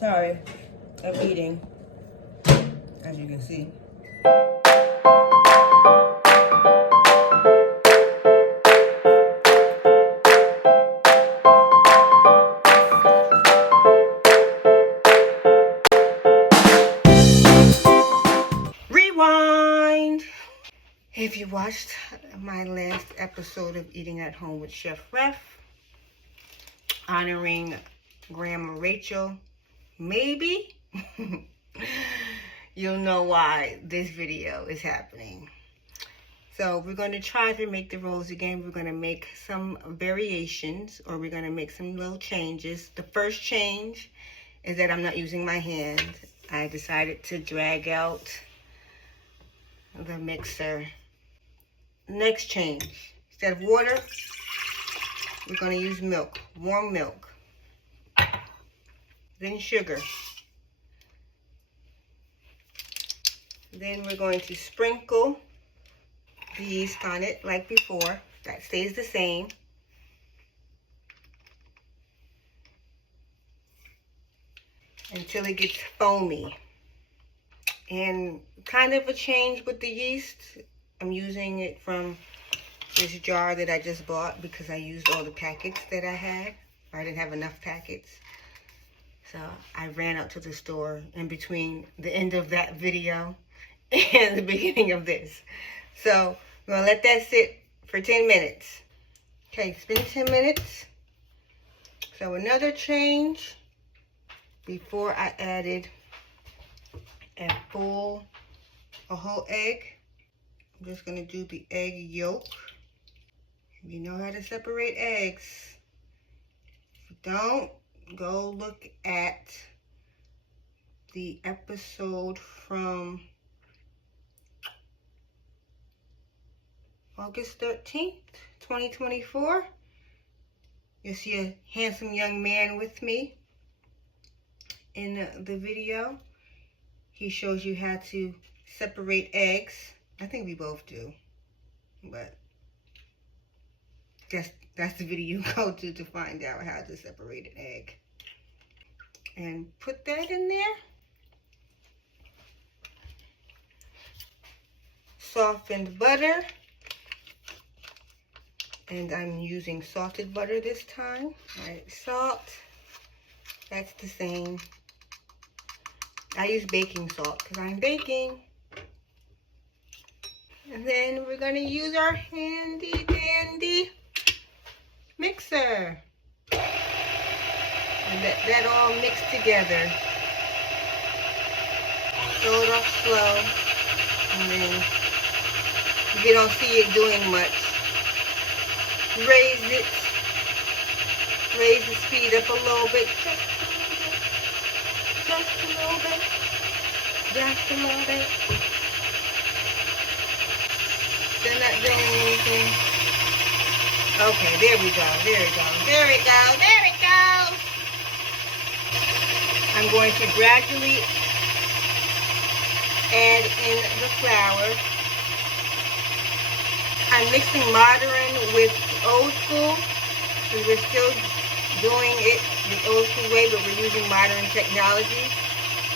Sorry, I'm eating, as you can see. Rewind! If you watched my last episode of Eating at Home with Chef Ref, honoring Grandma Rachel, maybe you'll know why this video is happening. So we're going to try to make the rolls again. We're going to make some variations, or we're going to make some little changes. The first change is that I'm not using my hand. I decided to drag out the mixer. Next change, instead of water, we're going to use milk, warm milk, then sugar. Then we're going to sprinkle the yeast on it like before. That stays the same. Until it gets foamy. And kind of a change with the yeast. I'm using it from this jar that I just bought because I used all the packets that I had. I didn't have enough packets. So I ran out to the store in between the end of that video and the beginning of this. So I'm going to let that sit for 10 minutes. Okay, it's been 10 minutes. So another change. Before I added a whole egg. I'm just going to do the egg yolk. You know how to separate eggs. If you don't, go look at the episode from August 13th, 2024. You'll see a handsome young man with me in the video. He shows you how to separate eggs. I think we both do, but that's the video you go to find out how to separate an egg. And put that in there. Softened butter. And I'm using salted butter this time. All right, salt. That's the same. I use baking salt because I'm baking. And then we're going to use our handy dandy mixer. And let that all mix together. Throw it off slow. And then if you don't see it doing much, raise it. Raise the speed up a little bit. Just a little bit. Just a little bit. They're not doing anything. Okay, there we go. There we go. There we go. There we go. I'm going to gradually add in the flour. I'm mixing modern with old school. So we're still doing it the old school way, but we're using modern technology.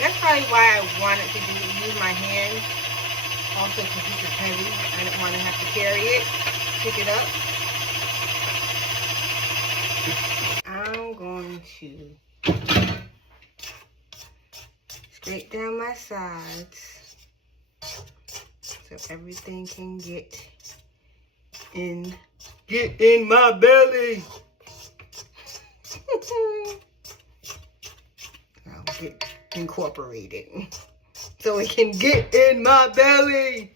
That's probably why I wanted to use my hands. Also because this is heavy. I don't want to have to carry it. Pick it up. I'm going to scrape down my sides so everything can get in my belly. I'll get incorporated so it can get in my belly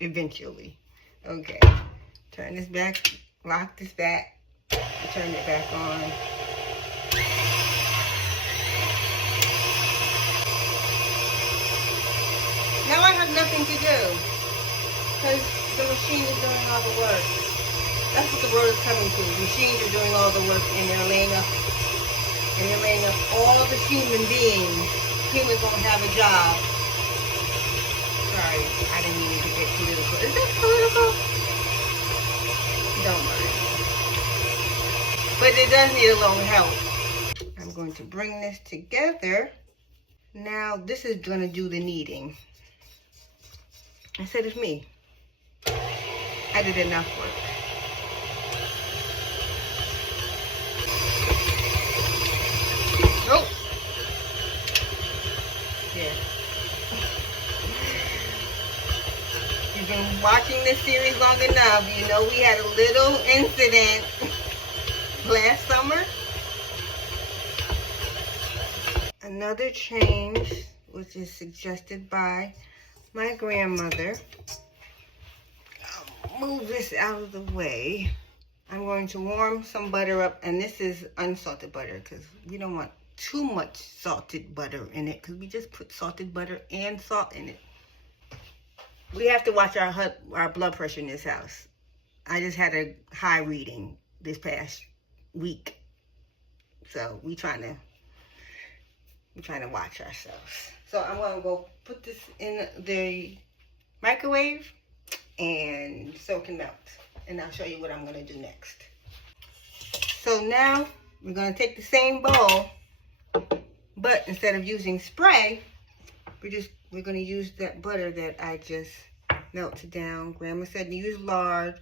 eventually. Okay, turn this back, lock this back, turn it back on. Now I have nothing to do because the machine is doing all the work. That's what the word is coming to. Machines are doing all the work, and they're laying up all the human beings. Humans don't have a job. Sorry, I didn't mean to get political. Is that political? Don't mind. But it does need a little help. I'm I'm going to bring this together. Now this is gonna do the kneading. Instead of me. I did enough work. Nope. Yeah. You've been watching this series long enough. You know we had a little incident last summer. Another change, which is suggested by my grandmother. I'll move this out of the way. I'm going to warm some butter up, and this is unsalted butter because we don't want too much salted butter in it because we just put salted butter and salt in it. We have to watch our blood pressure in this house. I just had a high reading this past week, so we're trying to watch ourselves. So I'm going to go put this in the microwave and so it can melt. And I'll show you what I'm going to do next. So now we're going to take the same bowl, but instead of using spray, we're going to use that butter that I just melted down. Grandma said to use lard.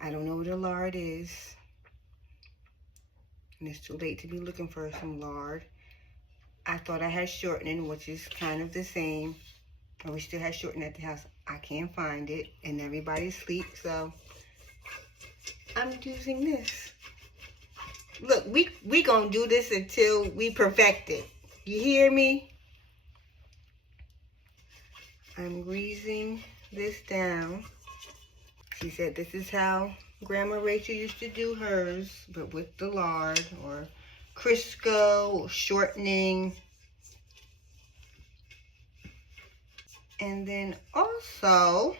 I don't know what a lard is. And it's too late to be looking for some lard. I thought I had shortening, which is kind of the same. And we still have shortening at the house. I can't find it, and everybody's asleep, so I'm using this. Look, we gonna do this until we perfect it. You hear me? I'm greasing this down. She said this is how Grandma Rachel used to do hers, but with the lard or Crisco or shortening. And then also,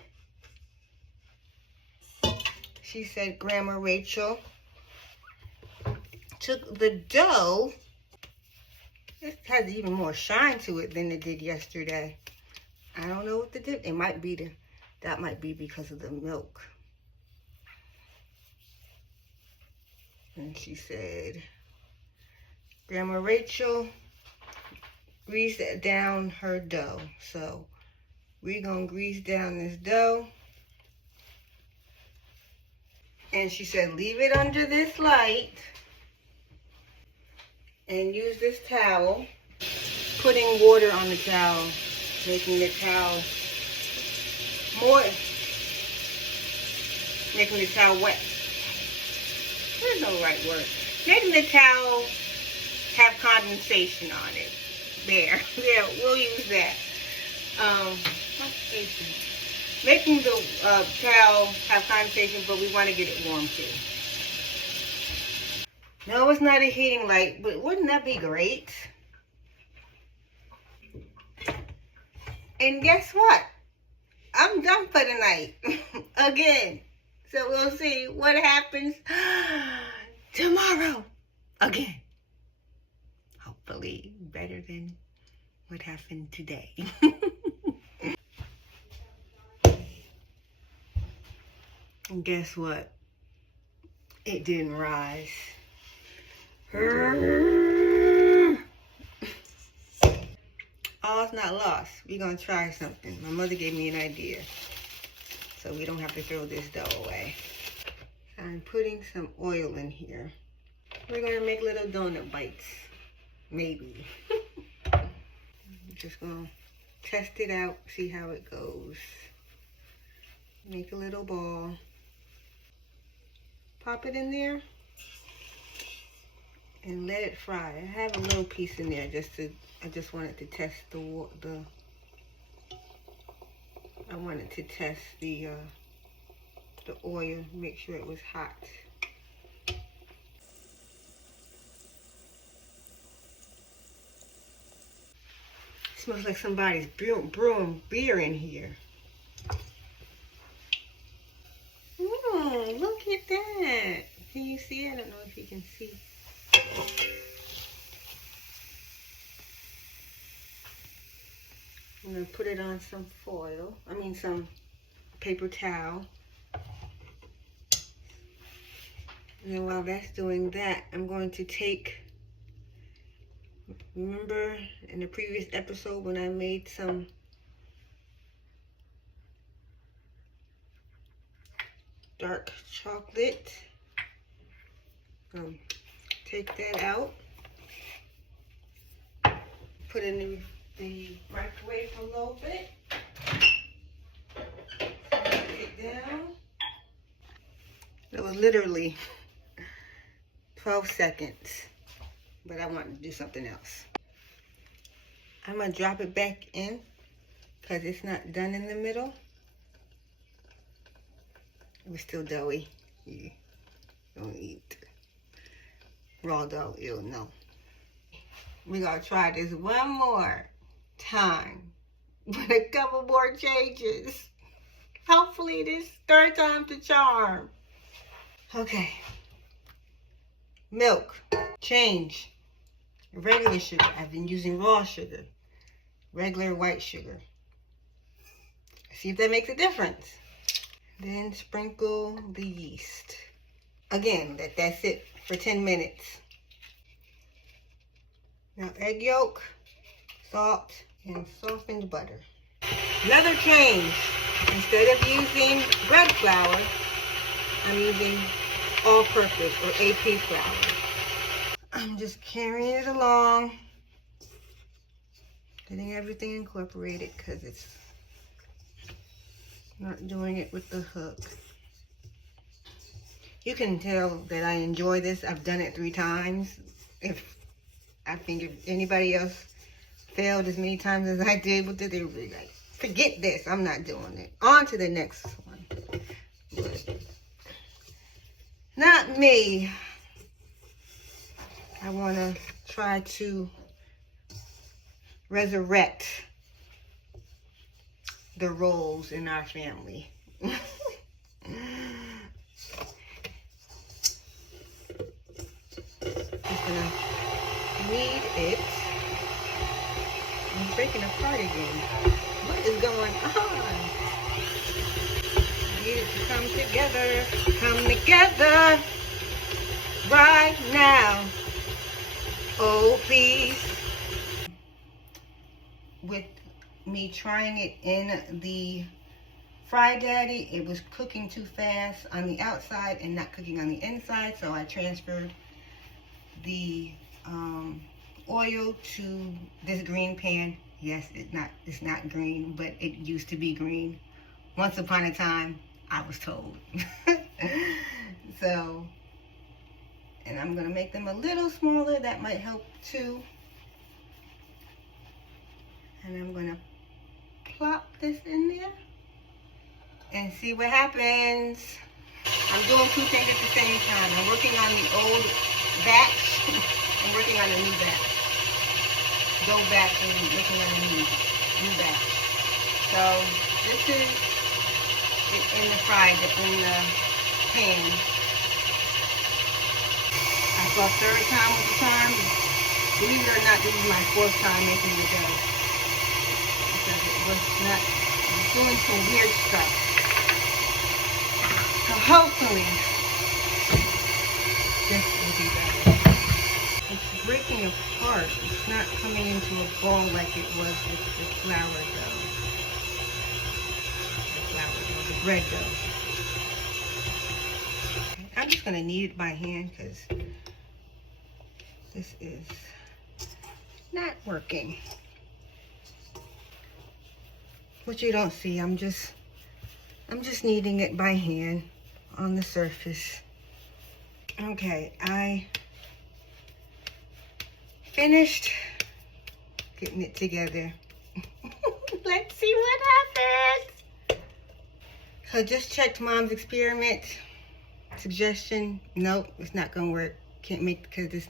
she said Grandma Rachel took the dough. It has even more shine to it than it did yesterday. I don't know what the dip. It might be that might be because of the milk. And she said Grandma Rachel greased down her dough. So we're going to grease down this dough. And she said, leave it under this light. And use this towel. Putting water on the towel. Making the towel moist. Making the towel wet. There's no right word. Making the towel have condensation on it. There. Yeah, we'll use that. Making the towel have condensation, but we want to get it warm too. No, it's not a heating light, but wouldn't that be great? And guess what? I'm done for the night. Again. So we'll see what happens tomorrow. Again. Hopefully better than what happened today. And guess what? It didn't rise. All's not lost. We're going to try something. My mother gave me an idea. So we don't have to throw this dough away. I'm putting some oil in here. We're going to make little donut bites. Maybe. I'm just going to test it out, see how it goes. Make a little ball. Pop it in there. And let it fry. I have a little piece in there I just wanted to test I wanted to test the oil, make sure it was hot. Smells like somebody's brewing beer in here. Oh, look at that. Can you see? I don't know if you can see. I'm going to put it on some foil. Some paper towel. And then while that's doing that, I'm going to take Remember in the previous episode when I made some dark chocolate? Take that out. Put it in the microwave for a little bit. Set it down. It was literally 12 seconds, but I wanted to do something else. I'm gonna drop it back in because it's not done in the middle. It was still doughy. You don't eat raw dough, ew, no. We gotta try this one more time with a couple more changes. Hopefully this third time's the charm. Okay. Milk, change. Regular sugar. I've been using raw sugar. Regular white sugar. See if that makes a difference. Then sprinkle the yeast. Again, that's it for 10 minutes. Now egg yolk, salt, and softened butter. Another change. Instead of using bread flour, I'm using all-purpose or AP flour. I'm just carrying it along, getting everything incorporated because it's not doing it with the hook. You can tell that I enjoy this. I've done it 3 times. I think if anybody else failed as many times as I did with it, they would be like, forget this, I'm not doing it. On to the next one. But not me. I want to try to resurrect the roles in our family. Just gonna knead it. I'm breaking apart again. What is going on? I need it to come together. Come together right now. Oh, please. With me trying it in the Fry Daddy, it was cooking too fast on the outside and not cooking on the inside, so I transferred the oil to this green pan. Yes, it's not green, but it used to be green. Once upon a time, I was told. So, and I'm gonna make them a little smaller. That might help too. And I'm gonna plop this in there and see what happens. I'm doing 2 things at the same time. I'm working on the old batch. I'm working on a new batch. Dough batch and working on a new batch. So this is it in the pan. I thought 3rd time was the charm. Believe it or not, this is my 4th time making the dough. Because it was doing some weird stuff. So hopefully this will be better. It's breaking apart. It's not coming into a ball like it was with the flour dough. The bread dough. Okay, I'm just going to knead it by hand because this is not working. What you don't see, I'm just kneading it by hand on the surface. Okay, I finished getting it together. Let's see what happens. So just checked Mom's experiment suggestion. Nope, it's not gonna work. Can't make, because it's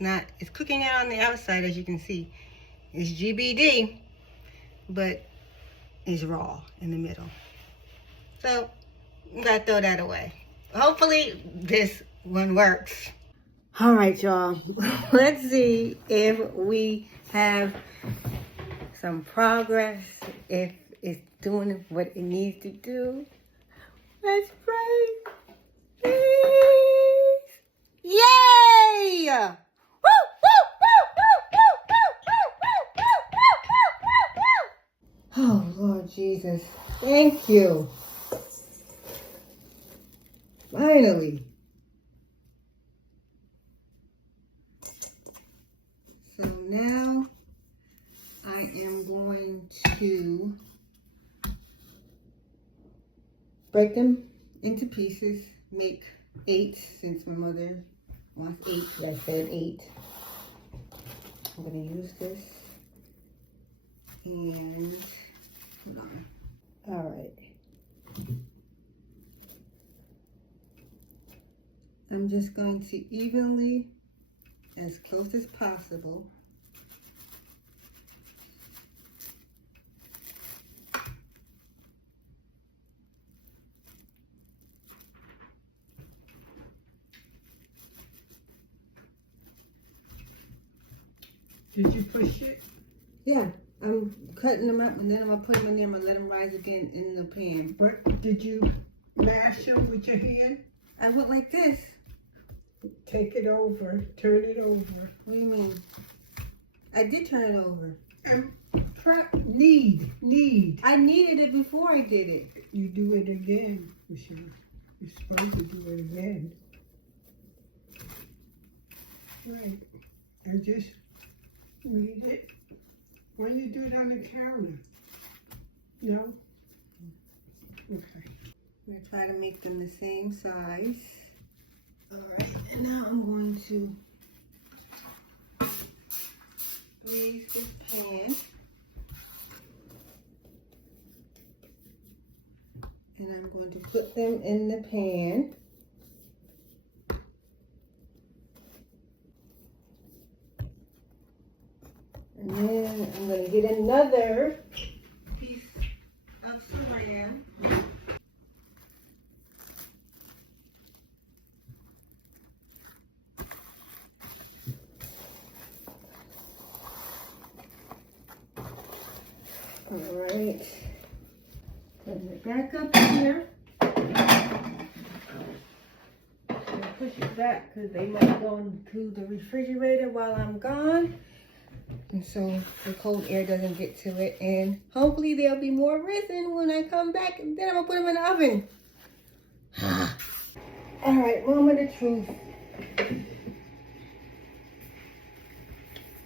cooking out on the outside, as you can see. It's GBD, but it's raw in the middle. So gotta throw that away. Hopefully this one works. All right, y'all. Let's see if we have some progress, if it's doing what it needs to do. Let's pray. Please. Yay! Woo, woo, woo, woo, woo, woo, woo, Jesus. Thank you. Finally. So now I am going to break them into pieces, make 8 since my mother wants 8. I said 8. I'm going to use this and hold on. All right. I'm just going to evenly, as close as possible, Did you push it? yeah, I'm cutting them up and then I'm going to put them in there. I'm going to let them rise again in the pan. But did you mash them with your hand? I went like this. Take it over, turn it over. What do you mean? I did turn it over. Knead. I kneaded it before I did it. You do it again, Michelle. You're supposed to do it again. Right. And just knead it. Why you do it on the counter? No? Okay. I'm going to try to make them the same size. All right, and now I'm going to grease this pan. And I'm going to put them in the pan. And then I'm going to get another piece of saran. All right, putting it back up here. Push it back because they might go into the refrigerator while I'm gone. And so the cold air doesn't get to it. And hopefully they'll be more risen when I come back. And then I'm going to put them in the oven. All right, moment of truth.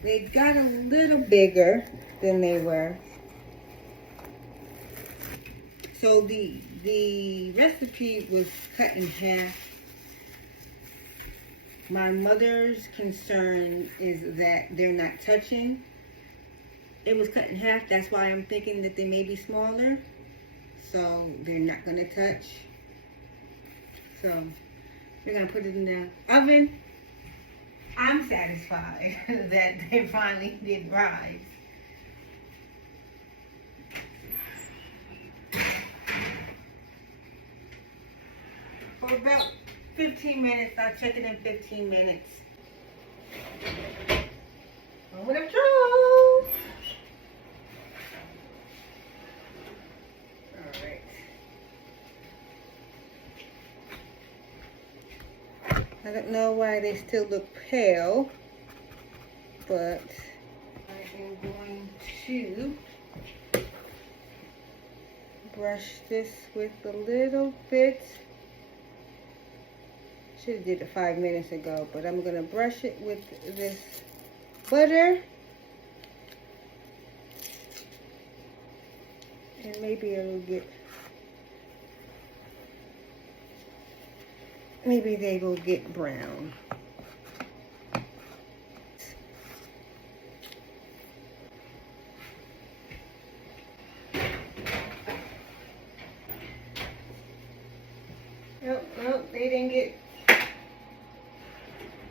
They got a little bigger than they were. So the recipe was cut in half. My mother's concern is that they're not touching. It was cut in half. That's why I'm thinking that they may be smaller. So they're not going to touch. So we're going to put it in the oven. I'm satisfied that they finally did rise. For about 15 minutes. I'll check it in 15 minutes. Moment of truth. All right. I don't know why they still look pale, but I am going to brush this with a little bit. Should have did it 5 minutes ago, but I'm gonna brush it with this butter, and maybe it'll get, maybe they will get brown. Nope, they didn't get.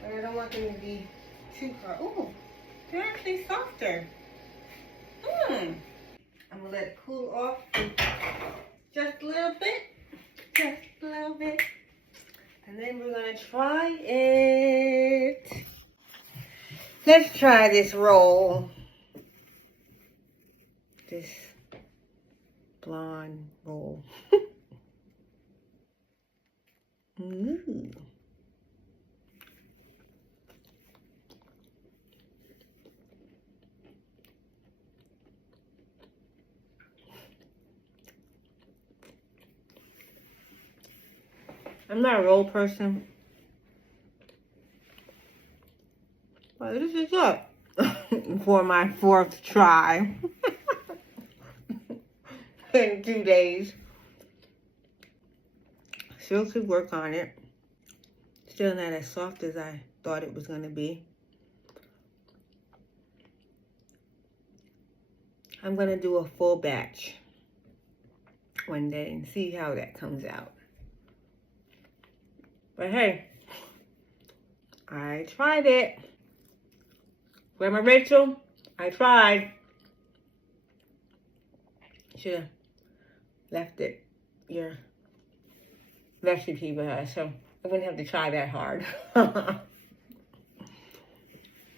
I don't want them to be too hard. Ooh, they're actually softer. I'm gonna let it cool off just a little bit. And then we're gonna try it. Let's try this roll. This blonde roll. Ooh. I'm not a roll person. But this is it for my 4th try in 2 days. Still could work on it. Still not as soft as I thought it was going to be. I'm going to do a full batch one day and see how that comes out. But hey, I tried it. Grandma Rachel, I tried. Should have left it your recipe with her, so I wouldn't have to try that hard.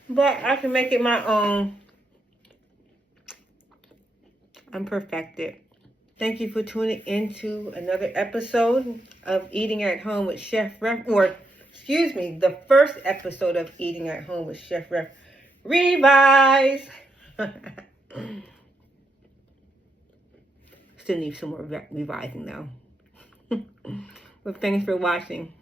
But I can make it my own. I'm perfected. Thank you for tuning into another episode of Eating at Home with Chef Ref, or excuse me, the first episode of Eating at Home with Chef Ref Revise. Still need some more revising though. But thanks for watching.